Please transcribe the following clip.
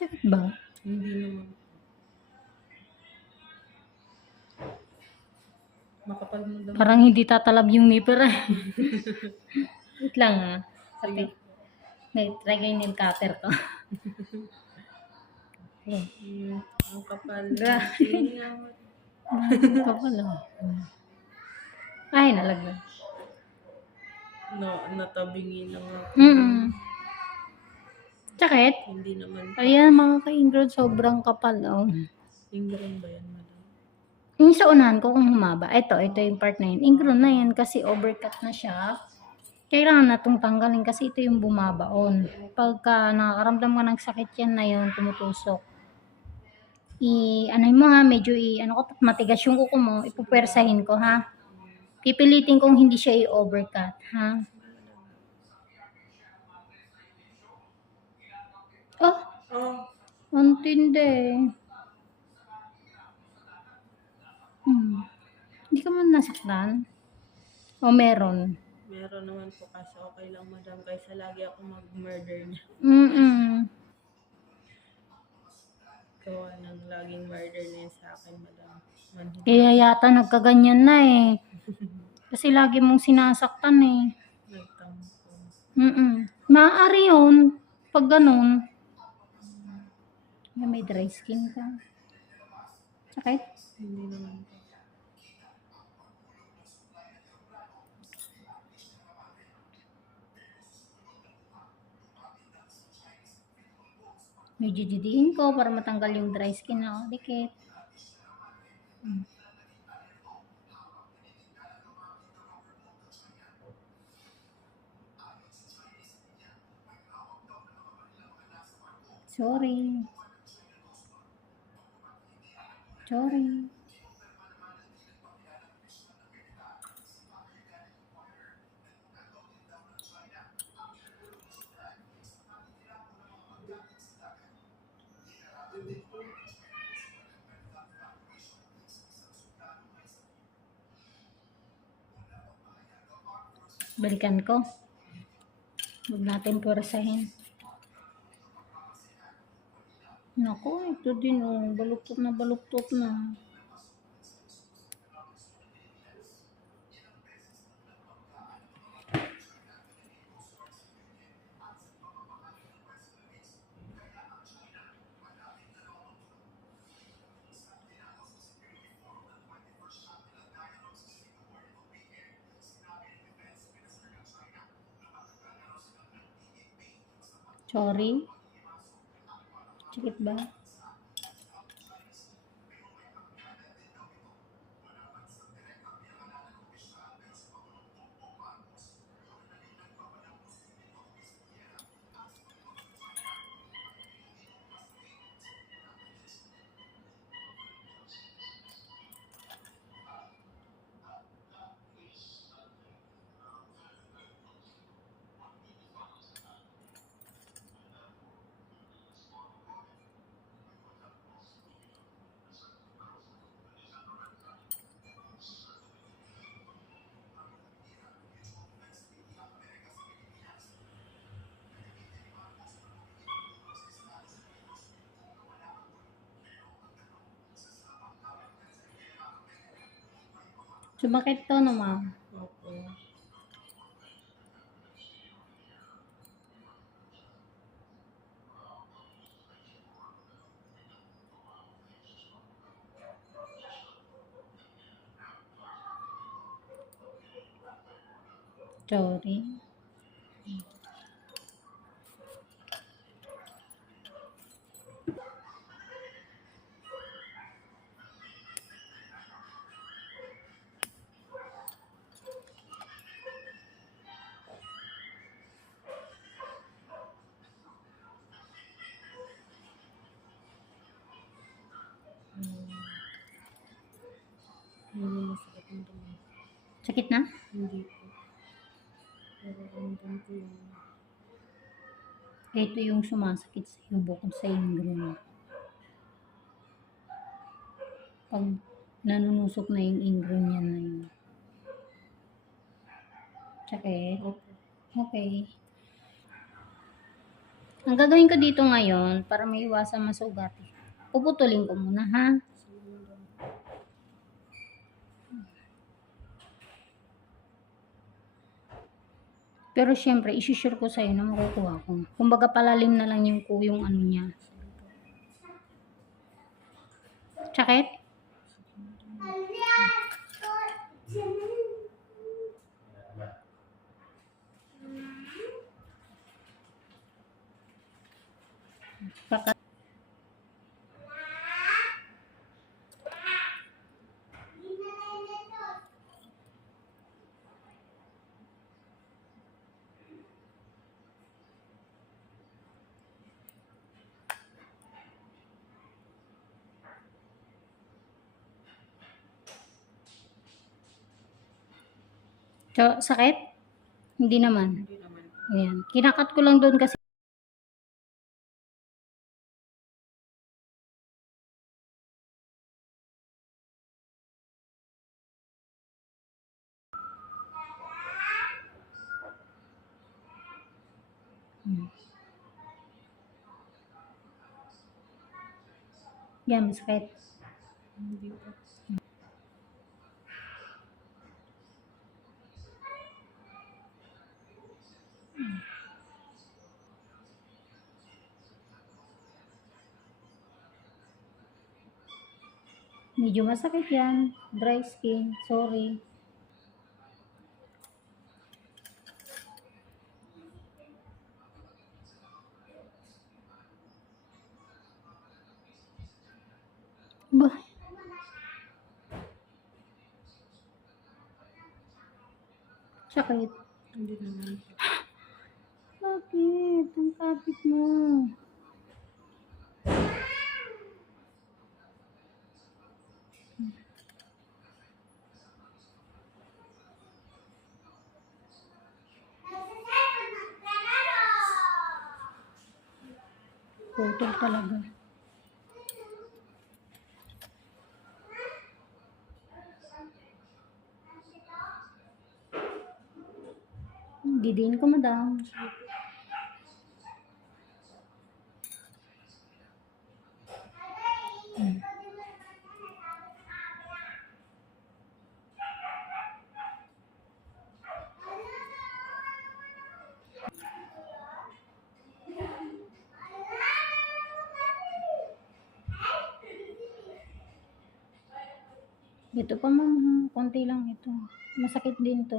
Sakit ba? Hindi naman. Makapal mo daw. Parang hindi tatalab yung nipper eh. Wait lang ah. Sakit. May try yung nail cutter ko. oh. Hmm, ang kapal. Gra- Tingin nga. Ito pala. Ay, nalaglag. No, natabingi lang ako. Mm Sakit? Hindi naman. Ayan mga ka-ingrod, sobrang kapal. Oh. Ingran ba yan, madam? Yung sa unahan ko kung humaba, ito, ito yung part na yun. Ingrown na yan kasi overcut na siya. Kailangan na itong tanggalin kasi ito yung bumabaon. Pagka nakakaramdam ka ng sakit yan na yun, tumutusok. I, ano mo ha, medyo i, ano ko, matigas yung kuko mo, ipupwersahin ko ha. Pipilitin kong hindi siya i-overcut, ha? Oh, Oh, ang tindi. Hmm. Hindi ka man nasaktan? O meron? meron naman po kasi okay lang, madam. Kaysa lagi ako mag-murder niya. Mm-mm. Gawa ng laging murder na yan sa akin, madam. Man, Kaya yata nagkaganyan na eh. Kasi lagi mong sinasaktan eh. nagtampo. Mm-mm. Maaari yun. Pag ganun. Ay, may dry skin ka. Sakit? Hindi naman. Medyo didiin ko para matanggal yung dry skin na dikit. Mm. Sorry. Sorry. Balikan ko. Huwag natin purasahin. Nako, ito din oh. Baluktot na baluktot na. Sorry. Sakit ba? Sumakit to naman. Opo. Sorry. Sakit na? Hindi po. Pero ramdam ko yung Ito yung sumasakit sa iyo bukod sa ingrown. Pag nanunusok na yung ingrown niya na yun. Sakit? Opo. Okay. Ang gagawin ko dito ngayon, para may iwasan masugat, puputulin ko muna, ha? Pero syempre, isusure ko sa'yo na makukuha ko. Kumbaga palalim na lang yung, yung ano niya. Sakit? So, sakit? Hindi naman. Hindi naman. Ayan. Kinakat ko lang doon kasi Hmm. Yan, masakit. Hindi po. Medyo masakit yan. Dry skin. Sorry. Bah. Sakit. Hindi naman po. Bakit? Ang kapit mo. Putol talaga. Didiin ko, madam. Hmm. Ito pa ma'am, konti lang ito. Masakit din to.